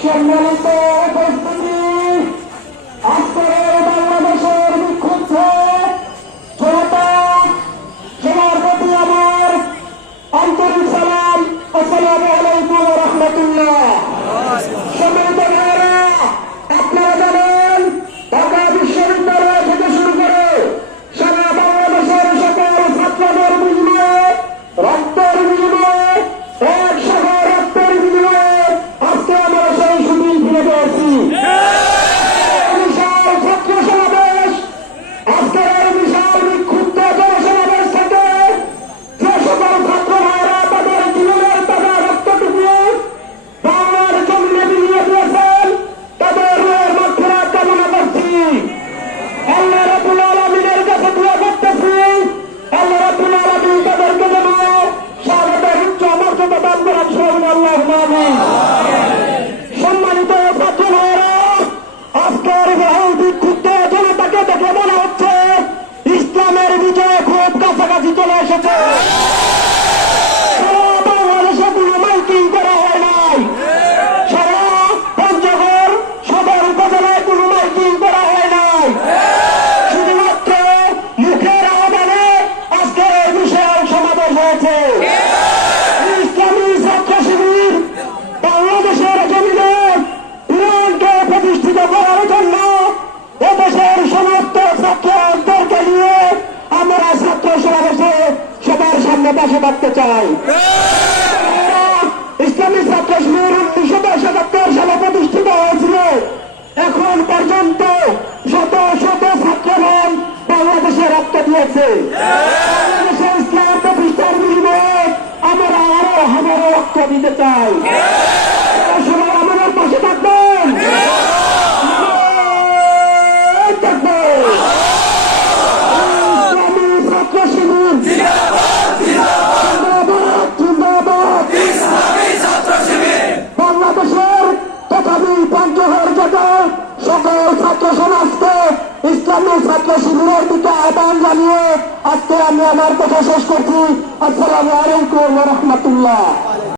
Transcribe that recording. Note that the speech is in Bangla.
Chamanto Super! পাশে থাকতে চাই। ইসলামী ছাত্র শিবির উনিশশো সাতাত্তর সালে প্রতিষ্ঠিত হয়েছিল। এখন পর্যন্ত শত শত ছাত্রগণ বাংলাদেশে রক্ত দিয়েছে। বাংলাদেশে ইসলাম প্রতিষ্ঠার বিনিময়ে আমরা আরও হাজারো রক্ত দিতে চাই। সবাই আমাদের পাশে থাকবেন। থাকবেন। ছাত্র সমাজকে ইসলামী ছাত্র শিবিরের দিকে আহ্বান জানিয়ে আজকে আমি আমার কথা শেষ করছি। আসসালামু আলাইকুম রহমতুল্লাহ।